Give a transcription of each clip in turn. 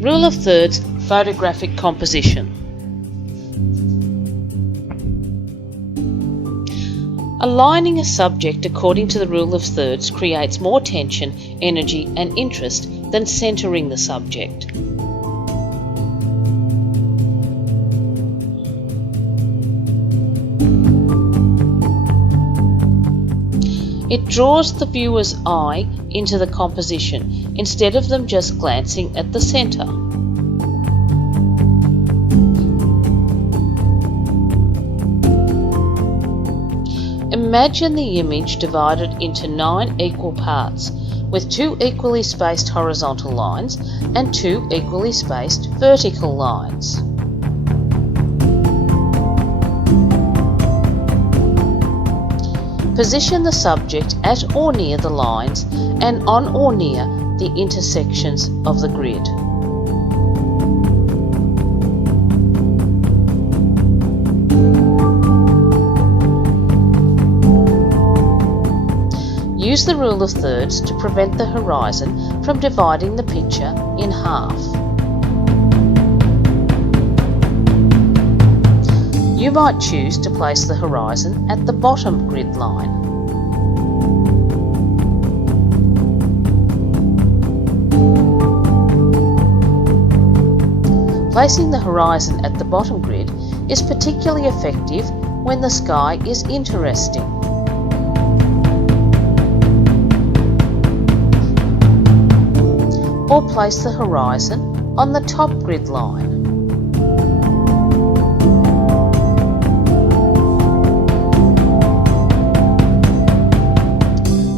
Rule of thirds, photographic composition. Aligning a subject according to the rule of thirds creates more tension, energy and interest than centering the subject. It draws the viewer's eye into the composition instead of them just glancing at the center. Imagine the image divided into 9 equal parts, with 2 equally spaced horizontal lines and 2 equally spaced vertical lines. Position the subject at or near the lines and on or near the intersections of the grid. Use the rule of thirds to prevent the horizon from dividing the picture in half. You might choose to place the horizon at the bottom grid line. Placing the horizon at the bottom grid is particularly effective when the sky is interesting. Or place the horizon on the top grid line.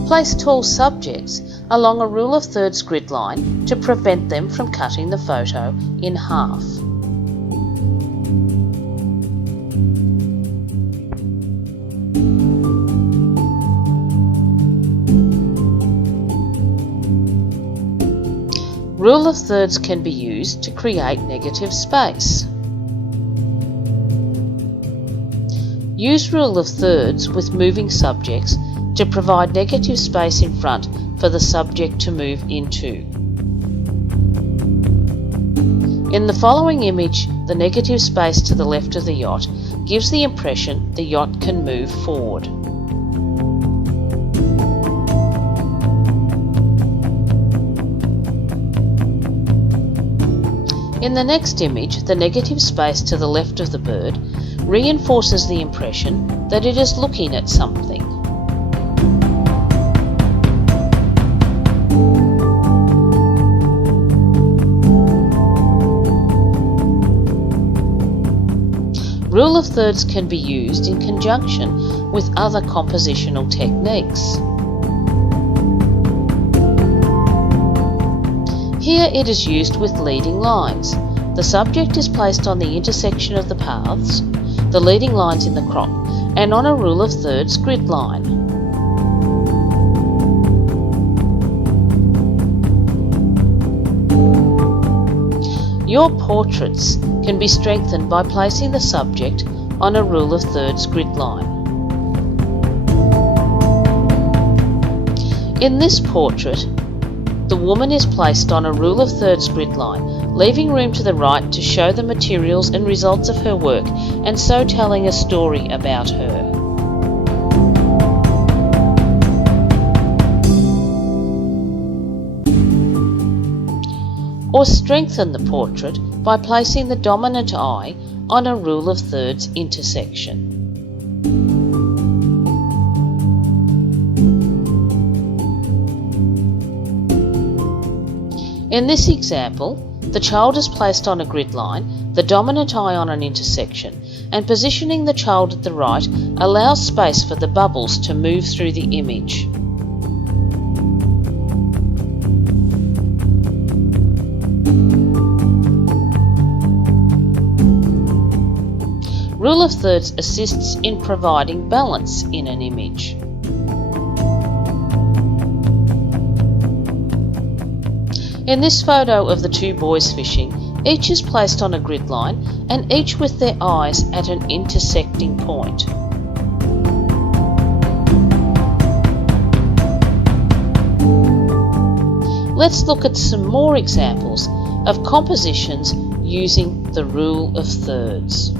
Place tall subjects along a rule of thirds grid line to prevent them from cutting the photo in half. Rule of thirds can be used to create negative space. Use rule of thirds with moving subjects to provide negative space in front for the subject to move into. In the following image, the negative space to the left of the yacht gives the impression the yacht can move forward. In the next image, the negative space to the left of the bird reinforces the impression that it is looking at something. Rule of thirds can be used in conjunction with other compositional techniques. Here it is used with leading lines. The subject is placed on the intersection of the paths, the leading lines in the crop, and on a rule of thirds grid line. Your portraits can be strengthened by placing the subject on a rule of thirds grid line. In this portrait, the woman is placed on a rule of thirds grid line, leaving room to the right to show the materials and results of her work, and so telling a story about her. Or strengthen the portrait by placing the dominant eye on a rule of thirds intersection. In this example, the child is placed on a grid line, the dominant eye on an intersection, and positioning the child at the right allows space for the bubbles to move through the image. Rule of thirds assists in providing balance in an image. In this photo of the 2 boys fishing, each is placed on a grid line and each with their eyes at an intersecting point. Let's look at some more examples of compositions using the rule of thirds.